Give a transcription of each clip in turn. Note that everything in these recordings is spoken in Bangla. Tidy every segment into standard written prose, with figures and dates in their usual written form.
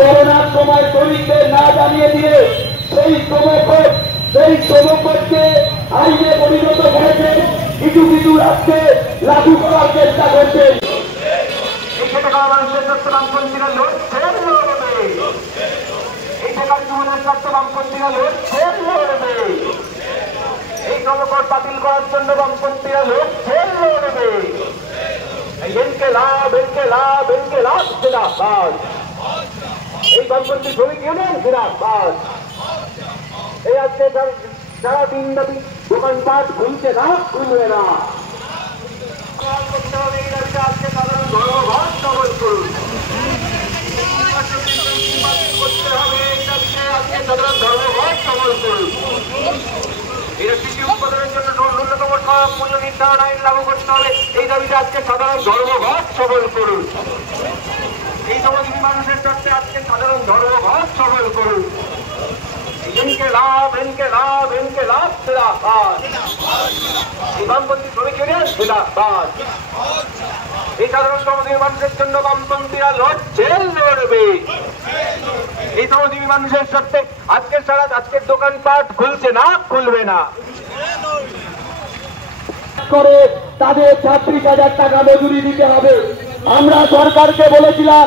করোনার সময় শ্রমিকদের না জানিয়ে দিয়ে সেই শ্রমকোডকে আইনে পরিণত করেছেন, কিছু কিছু রাজ্যে লাগু করার চেষ্টা করছেন। মানুষের স্বার্থ বামপন্থীরা লড়ছেন, লড়বে। এই বেকার জীবনের স্বার্থ বামপন্থীরা লড়ছেন, লড়বে। এই শ্রমকোড বাতিল করার জন্য বামপন্থীরা লড়ছেন, লড়বে। ইনকিলাব ইনকিলাব ইনকিলাব জিন্দাবাদ। এই বামপন্থী শ্রমিক ইউনিয়ন জিন্দাবাদ। এই আজকে সারা দিন ব্যাপী দোকানপাট খুলছে না, খুলবে না। আজকে সাধারণ ধর্মঘট সফল করুন। করতে হবে এই দাবিতে আজকে সাধারণ ধর্মঘট সফল করুন। কৃষি উৎপাদনের জন্য ন্যূনতম মূল্য নির্ধারণ আইন লাগু করতে হবে এই দাবিতে আজকে সাধারণ ধর্মঘট সফল করুন। এই শ্রমজীবী মানুষের স্বার্থে আজকে সাধারণ ধর্মঘট সফল করুন। ইনকিলাব ইনকিলাব ইনকিলাব জিন্দাবাদ। এই বামপন্থী শ্রমিক ইউনিয়ন জিন্দাবাদ। এই সাধারণ শ্রমজীবী মানুষের জন্য বামপন্থীরা লড়ছেন, লড়বে। এই শ্রমজীবী মানুষের স্বার্থে আজকের দোকানপাট খুলছে না, খুলবে না। করে তাদের 36,000 টাকা মজুরি দিতে হবে। আমরা সরকারকে বলেছিলাম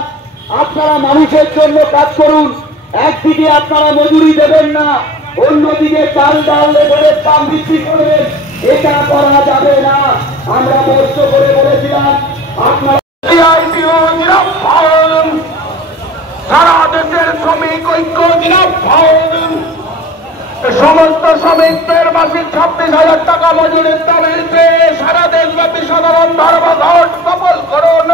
আপনারা মানুষের জন্য কাজ করুন, একদিকে আপনারা মজুরি দেবেন না, অন্যদিকে চাল ডাল লেবারের দাম বৃদ্ধি করবেন, এটা করা যাবে না। আমরা প্রশ্ন করে বলেছিলাম আপনারা সারা দেশের শ্রমিক ঐক্য সমস্ত শ্রমিকদের মাসিক 26,000 টাকা মজুরির দাবিতে সারা দেশব্যাপী সাধারণ ধর্মঘট সফল করুন।